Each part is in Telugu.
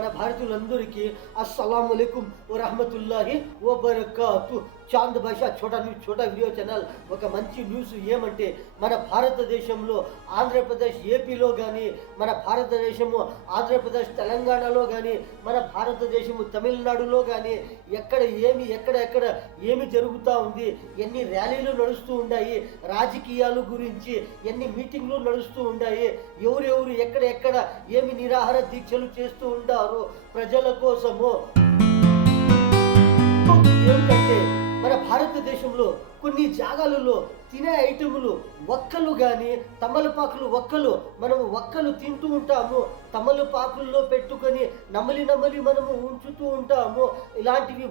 మన భారతీయులందరికీ అస్సలాముఅలైకుం వరహమతుల్లాహి వబరకాతు. చాంద్ భాషా ఛోటా వీడియో ఛానల్ ఒక మంచి న్యూస్ ఏమంటే మన భారతదేశంలో ఆంధ్రప్రదేశ్ ఏపీలో కానీ, మన భారతదేశము ఆంధ్రప్రదేశ్ తెలంగాణలో కానీ, మన భారతదేశము తమిళనాడులో కానీ ఎక్కడ ఏమి జరుగుతూ ఉంది, ఎన్ని ర్యాలీలు నడుస్తూ ఉన్నాయి, రాజకీయాలు గురించి ఎన్ని మీటింగ్లు నడుస్తూ ఉన్నాయి, ఎవరెవరు ఎక్కడ ఏమి నిరాహార దీక్షలు చేస్తూ ఉంటారు ప్రజల కోసము. ఏమిటంటే మన భారతదేశంలో కొన్ని జాగాలలో తినే ఐటములు ఒక్కలు కానీ తమలపాకులు మనము ఒక్కలు తింటూ ఉంటాము. తమలపాకుల్లో పెట్టుకొని నమలి మనము ఉంచుతూ ఉంటాము. ఇలాంటివి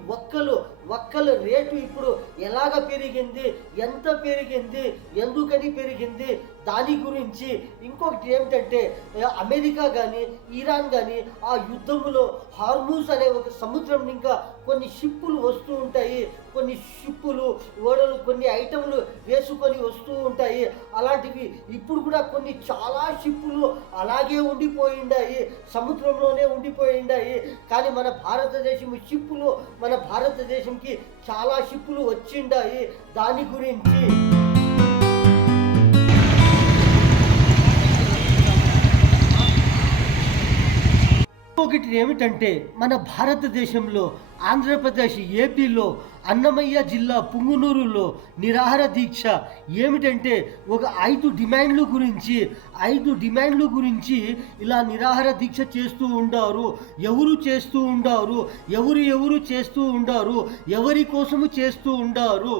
ఒక్కల రేటు ఇప్పుడు ఎలాగ పెరిగింది, ఎంత పెరిగింది, ఎందుకని పెరిగింది, దాని గురించి. ఇంకొకటి ఏమిటంటే అమెరికా కానీ ఇరాన్ కానీ ఆ యుద్ధములో హార్మూజ్ అనే ఒక సముద్రం ఇంకా కొన్ని షిప్పులు వస్తూ ఉంటాయి, కొన్ని షిప్పులు ఓడలు కొన్ని ఐటములు వేసుకొని వస్తూ ఉంటాయి. అలాంటివి ఇప్పుడు కూడా కొన్ని చాలా షిప్పులు అలాగే ఉండిపోయిండాయి, సముద్రంలోనే ఉండిపోయిండాయి. కానీ మన భారతదేశంకి చాలా షిప్పులు వచ్చిండాయి. దాని గురించి ఒకటి ఏమిటంటే మన భారతదేశంలో ఆంధ్రప్రదేశ్ ఏపీలో అన్నమయ్య జిల్లా పుంగునూరులో నిరాహార దీక్ష ఏమిటంటే ఒక 5 డిమాండ్లు గురించి ఇలా నిరాహార దీక్ష చేస్తూ ఉండారు. ఎవరు చేస్తూ ఉండారు, ఎవరి కోసము చేస్తూ ఉండారు.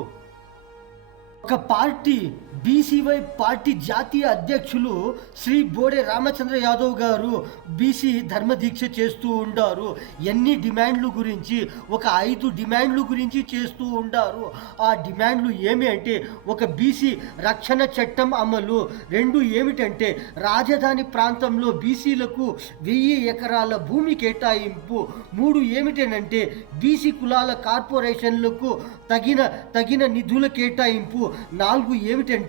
ఒక పార్టీ బీసీవై పార్టీ జాతీయ అధ్యక్షులు శ్రీ బోడే రామచంద్ర యాదవ్ గారు బీసీ ధర్మదీక్ష చేస్తూ ఉండారు. ఎన్ని డిమాండ్లు గురించి, ఒక 5 డిమాండ్లు గురించి చేస్తూ ఉండారు. ఆ డిమాండ్లు ఏమి అంటే ఒక బీసీ రక్షణ చట్టం అమలు, 2 ఏమిటంటే రాజధాని ప్రాంతంలో బీసీలకు 1000 ఎకరాల భూమి కేటాయింపు, 3 ఏమిటంటే బీసీ కులాల కార్పొరేషన్లకు తగిన నిధుల కేటాయింపు, 4 ఏమిటంటే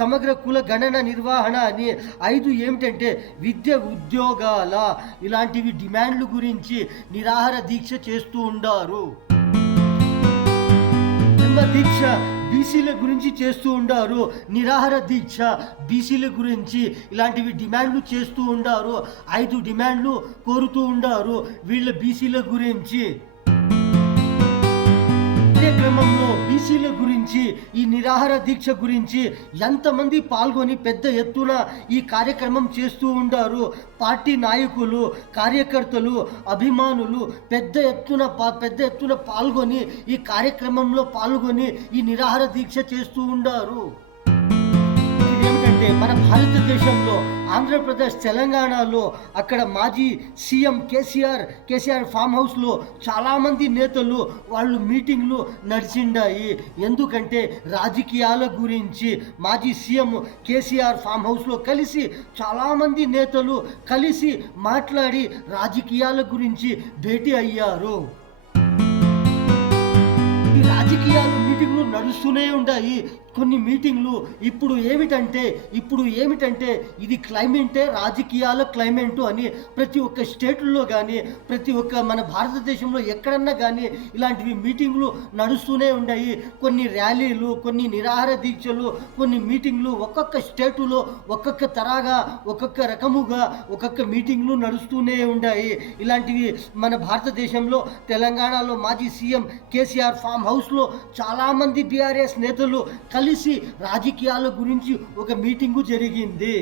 సమగ్ర కుల గణన నిర్వహణ అని, 5 ఏమిటంటే విద్య ఉద్యోగాల. ఇలాంటివి డిమాండ్లు గురించి నిరాహార దీక్ష చేస్తూ ఉండారు. దీక్ష బీసీల గురించి చేస్తూ ఉండారు, నిరాహార దీక్ష బీసీల గురించి ఇలాంటివి డిమాండ్లు చేస్తూ ఉండారు. 5 డిమాండ్లు కోరుతూ ఉండారు వీళ్ళ బీసీల గురించి. కార్యక్రమంలో బీసీల గురించి, ఈ నిరాహార దీక్ష గురించి ఎంతమంది పాల్గొని పెద్ద ఎత్తున ఈ కార్యక్రమం చేస్తూ ఉండారు. పార్టీ నాయకులు, కార్యకర్తలు, అభిమానులు పెద్ద ఎత్తున పాల్గొని ఈ కార్యక్రమంలో పాల్గొని ఈ నిరాహార దీక్ష చేస్తూ ఉండారు. మన భారతదేశంలో ఆంధ్రప్రదేశ్ తెలంగాణలో అక్కడ మాజీ సీఎం కేసీఆర్ ఫామ్ హౌస్లో చాలామంది నేతలు వాళ్ళు మీటింగ్లు నడిచిండాయి. ఎందుకంటే రాజకీయాల గురించి మాజీ సీఎం కేసీఆర్ ఫామ్ హౌస్లో కలిసి చాలామంది నేతలు కలిసి మాట్లాడి రాజకీయాల గురించి భేటీ అయ్యారు. ఈ రాజకీయాలు మీటింగ్లు నడుస్తూనే ఉంటాయి. కొన్ని మీటింగ్లు ఇప్పుడు ఏమిటంటే ఇది క్లైమేటే, రాజకీయాల క్లైమేటు అని ప్రతి ఒక్క స్టేట్లో కానీ, ప్రతి ఒక్క మన భారతదేశంలో ఎక్కడన్నా కానీ ఇలాంటివి మీటింగ్లు నడుస్తూనే ఉన్నాయి. కొన్ని ర్యాలీలు, కొన్ని నిరాహార దీక్షలు, కొన్ని మీటింగ్లు ఒక్కొక్క స్టేటులో ఒక్కొక్క తరాగా, ఒక్కొక్క రకముగా ఒక్కొక్క మీటింగ్లు నడుస్తూనే ఉన్నాయి. ఇలాంటివి మన భారతదేశంలో తెలంగాణలో మాజీ సీఎం కేసీఆర్ ఫామ్ హౌస్లో చాలామంది బీఆర్ఎస్ నేతలు కలిసి రాజకీయాల గురించి ఒక మీటింగు జరిగింది.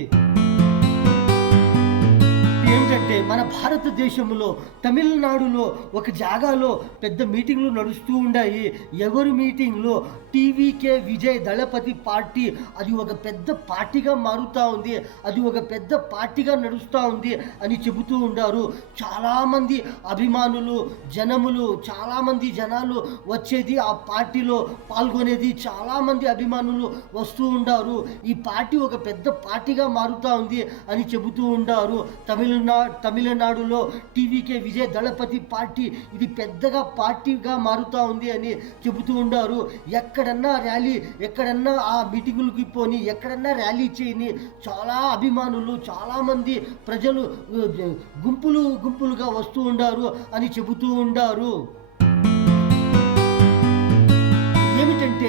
ఏమిటంటే మన భారతదేశంలో తమిళనాడులో ఒక జాగాలో పెద్ద మీటింగ్లు నడుస్తూ ఉన్నాయి. ఎవరి మీటింగ్లో టీవీకే విజయ్ దళపతి పార్టీ, అది ఒక పెద్ద పార్టీగా మారుతూ ఉంది, అది ఒక పెద్ద పార్టీగా నడుస్తూ ఉంది అని చెబుతూ ఉండారు. చాలామంది అభిమానులు, చాలామంది జనాలు వచ్చేది, ఆ పార్టీలో పాల్గొనేది, చాలామంది అభిమానులు వస్తూ ఉండారు. ఈ పార్టీ ఒక పెద్ద పార్టీగా మారుతూ ఉంది అని చెబుతూ ఉండారు. తమిళనాడు తమిళనాడులో టీవీకే విజయ్ దళపతి పార్టీ ఇది పెద్దగా పార్టీగా మారుతూ ఉంది అని చెబుతూ ఉన్నారు. ఎక్కడన్నా ర్యాలీ, ఎక్కడన్నా ఆ మీటింగులకి పోని, ఎక్కడన్నా ర్యాలీ చేయని చాలా అభిమానులు, చాలామంది ప్రజలు గుంపులుగా వస్తూ ఉండారు అని చెబుతూ ఉండారు. ఏమిటంటే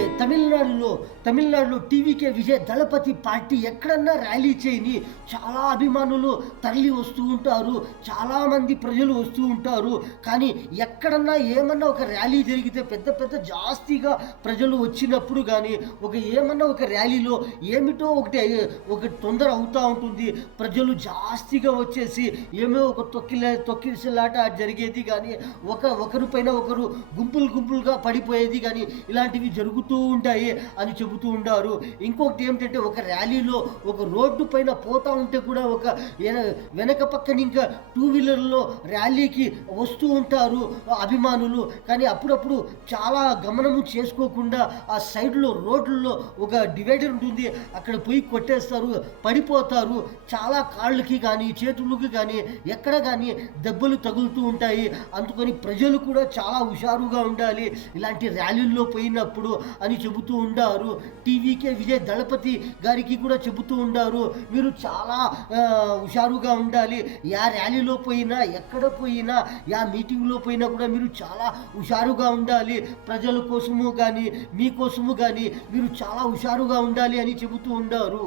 తమిళనాడులో టీవీకే విజయ్ దళపతి పార్టీ ఎక్కడన్నా ర్యాలీ చేయని చాలా అభిమానులు తరలి వస్తూ ఉంటారు, చాలామంది ప్రజలు వస్తూ ఉంటారు. కానీ ఎక్కడన్నా ఏమన్నా ఒక ర్యాలీ జరిగితే పెద్ద జాస్తిగా ప్రజలు వచ్చినప్పుడు కానీ ఏమన్నా ఒక ర్యాలీలో ఏమిటో ఒకటి తొందర అవుతూ ఉంటుంది. ప్రజలు జాస్తిగా వచ్చేసి ఏమో ఒక తొక్కిసలాట జరిగేది కానీ ఒకరిపైన ఒకరు గుంపులుగా పడిపోయేది కానీ ఇలాంటివి జరుగుతూ ఉంటాయి అని చెబుతూ ఉంటారు. ఇంకొకటి ఏమిటంటే ఒక ర్యాలీలో ఒక రోడ్డు పైన పోతా ఉంటే కూడా వెనక పక్కన ఇంకా 2 వీలర్లో ర్యాలీకి వస్తూ ఉంటారు అభిమానులు. కానీ అప్పుడప్పుడు చాలా గమనము చేసుకోకుండా ఆ సైడ్లో రోడ్లలో ఒక డివైడర్ ఉంటుంది, అక్కడ పోయి కొట్టేస్తారు, పడిపోతారు. చాలా కాళ్ళకి కానీ చేతులకి కానీ ఎక్కడ కానీ దెబ్బలు తగులుతూ ఉంటాయి. అందుకని ప్రజలు కూడా చాలా హుషారుగా ఉండాలి ఇలాంటి ర్యాలీల్లో పోయినప్పుడు అని చెబుతూ ఉండారు. టీవీకే విజయ్ దళపతి గారికి కూడా చెబుతూ ఉండారు, మీరు చాలా హుషారుగా ఉండాలి. యా ర్యాలీలో పోయినా, ఎక్కడ పోయినా, యా మీటింగ్లో పోయినా కూడా మీరు చాలా హుషారుగా ఉండాలి. ప్రజల కోసము కానీ మీకోసము కానీ మీరు చాలా హుషారుగా ఉండాలి అని చెబుతూ ఉండారు.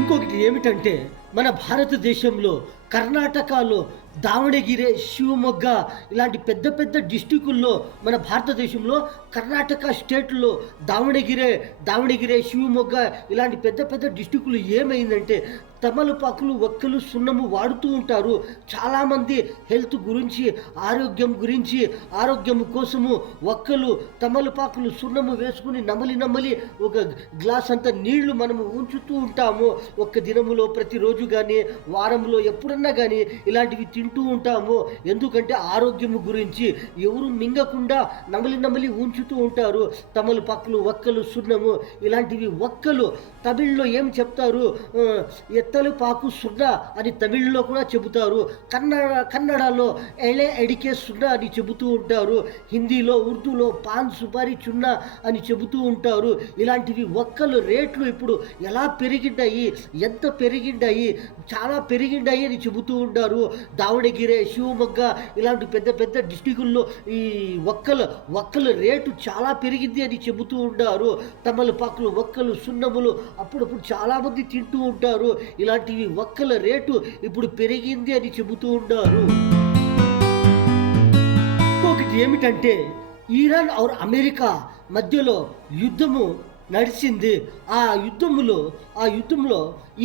ఇంకొకటి ఏమిటంటే మన భారతదేశంలో కర్ణాటకలో దావణగిరి, శివమొగ్గ ఇలాంటి పెద్ద డిస్టికుల్లో మన భారతదేశంలో కర్ణాటక స్టేట్లో దావణగిరి, శివమొగ్గ ఇలాంటి పెద్ద డిస్టికులు ఏమైందంటే తమలపాకులు, వక్కలు, సున్నము వాడుతూ ఉంటారు. చాలామంది హెల్త్ గురించి, ఆరోగ్యం కోసము వక్కలు, తమలపాకులు, సున్నము వేసుకుని నమలి ఒక గ్లాస్ అంత నీళ్లు మనము ఉంచుతూ ఉంటాము. ఒక్క దినములో ప్రతిరోజు కానీ వారంలో ఎప్పుడన్నా కానీ ఇలాంటివి తింటూ ఉంటాము. ఎందుకంటే ఆరోగ్యం గురించి ఎవరు మింగకుండా నమలి ఉంచుతూ ఉంటారు. తమలపాకులు, వక్కలు, సున్నము ఇలాంటివి. వక్కలు తమిళ్లో ఏం చెప్తారు, ఎత్తలుపాకు సున్న అని తమిళ్లో కూడా చెబుతారు. కన్నడలో ఎళే అడికే సున్న అని చెబుతూ ఉంటారు. హిందీలో, ఉర్దూలో పాన్ సుపారీ చున్న అని చెబుతూ ఉంటారు. ఇలాంటివి వక్కలు రేట్లు ఇప్పుడు ఎలా పెరిగిండాయి, ఎంత పెరిగిండాయి, చాలా పెరిగిండాయి అని చెబుతూ ఉంటారు. దావణగిరి, శివమొగ్గ ఇలాంటి పెద్ద డిస్టికుల్లో ఈ వక్కల రేటు చాలా పెరిగింది అని చెబుతూ ఉంటారు. తమలపాకులు, వక్కలు, సున్నములు అప్పుడప్పుడు చాలామంది తింటూ ఉంటారు. ఇలాంటివి వక్కల రేటు ఇప్పుడు పెరిగింది అని చెబుతూ ఉంటారు. ఇంకొకటి ఏమిటంటే ఇరాన్ ఆర్ అమెరికా మధ్యలో యుద్ధము నడిచింది. ఆ యుద్ధంలో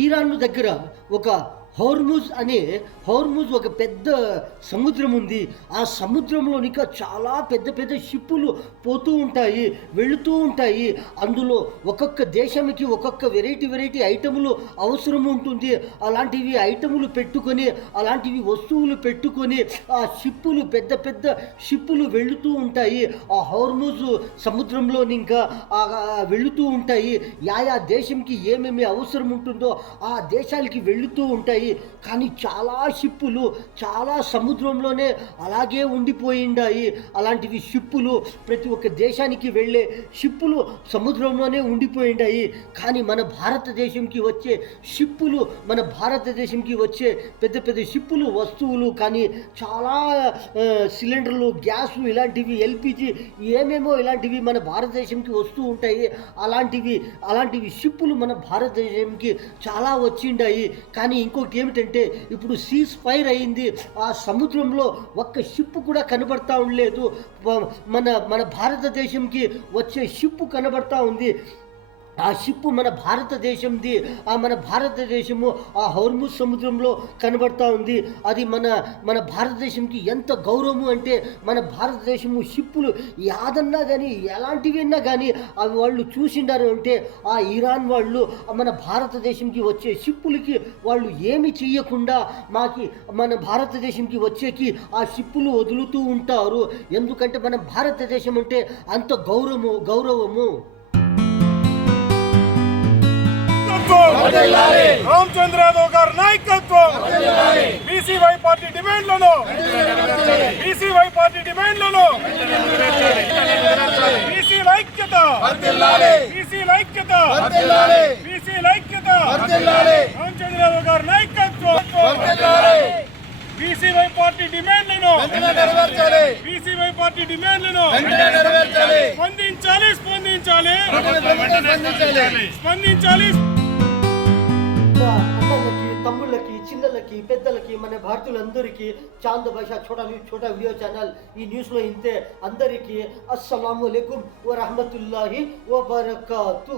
ఇరాన్ దగ్గర ఒక హోర్ముజ్ ఒక పెద్ద సముద్రం ఉంది. ఆ సముద్రంలో ఇంకా చాలా పెద్ద షిప్పులు పోతూ ఉంటాయి, వెళుతూ ఉంటాయి. అందులో ఒక్కొక్క దేశానికి ఒక్కొక్క వెరైటీ ఐటములు అవసరం ఉంటుంది. అలాంటివి ఐటములు పెట్టుకొని, అలాంటివి వస్తువులు పెట్టుకొని ఆ షిప్పులు పెద్ద షిప్పులు వెళుతూ ఉంటాయి. ఆ హోర్ముజ్ సముద్రంలో ఇంకా వెళుతూ ఉంటాయి. యా దేశంకి ఏమేమి అవసరం ఉంటుందో ఆ దేశాలకి వెళుతూ ఉంటాయి. కానీ చాలా షిప్పులు చాలా సముద్రంలోనే అలాగే ఉండిపోయిండాయి. అలాంటివి షిప్పులు ప్రతి ఒక్క దేశానికి వెళ్ళే షిప్పులు సముద్రంలోనే ఉండిపోయిండాయి. కానీ మన భారతదేశంకి వచ్చే షిప్పులు, మన భారతదేశంకి వచ్చే పెద్ద షిప్పులు వస్తువులు కానీ చాలా సిలిండర్లు, గ్యాసు ఇలాంటివి, ఎల్పిజి ఏమేమో ఇలాంటివి మన భారతదేశంకి వస్తూ ఉంటాయి. అలాంటివి షిప్పులు మన భారతదేశంకి చాలా వచ్చిండాయి. కానీ ఇంకొకటి ఏమిటంటే ఇప్పుడు సీజ్ ఫైర్ అయింది. ఆ సముద్రంలో ఒక్క షిప్ కూడా కనబడతా ఉండలేదు. మన భారతదేశంకి వచ్చే షిప్ కనబడతా ఉంది. ఆ షిప్ మన భారతదేశంది. మన భారతదేశము ఆ హోర్ముజ్ సముద్రంలో కనబడతా ఉంది. అది మన భారతదేశంకి ఎంత గౌరవము అంటే మన భారతదేశము షిప్పులు యాదన్నా కానీ ఎలాంటివన్నా కానీ అవి వాళ్ళు చూసిండారు అంటే ఆ ఇరాన్ వాళ్ళు మన భారతదేశంకి వచ్చే షిప్పులకి వాళ్ళు ఏమి చెయ్యకుండా మన భారతదేశంకి వచ్చేకి ఆ షిప్పులు వదులుతూ ఉంటారు. ఎందుకంటే మన భారతదేశం అంటే అంత గౌరవము. రామచంద్ర యాదవ్ గారి నాయకత్వం, బీసీవై పార్టీ డిమాండ్లను, బీసీవై పార్టీ డిమాండ్లను, బీసీ ఐక్యత, బీసీ ఐక్యత, బీసీ ఐక్యత, రామచంద్ర యాదవ్ గారి నాయకత్వం, బీసీవై పార్టీ డిమాండ్లను, బీసీవై పార్టీ డిమాండ్లను స్పందించాలి, స్పందించాలి, స్పందించాలి. అన్నలకి, తమ్ముళ్ళకి, చిన్నలకి, పెద్దలకి, మన భారతీయులందరికీ చాంద్ భాషా छोटा వీడియో ఛానల్ ఈ న్యూస్ లో ఇంతే. అందరికీ అస్సలాము అలైకుం వ రహమతుల్లాహి వ బరకాతు.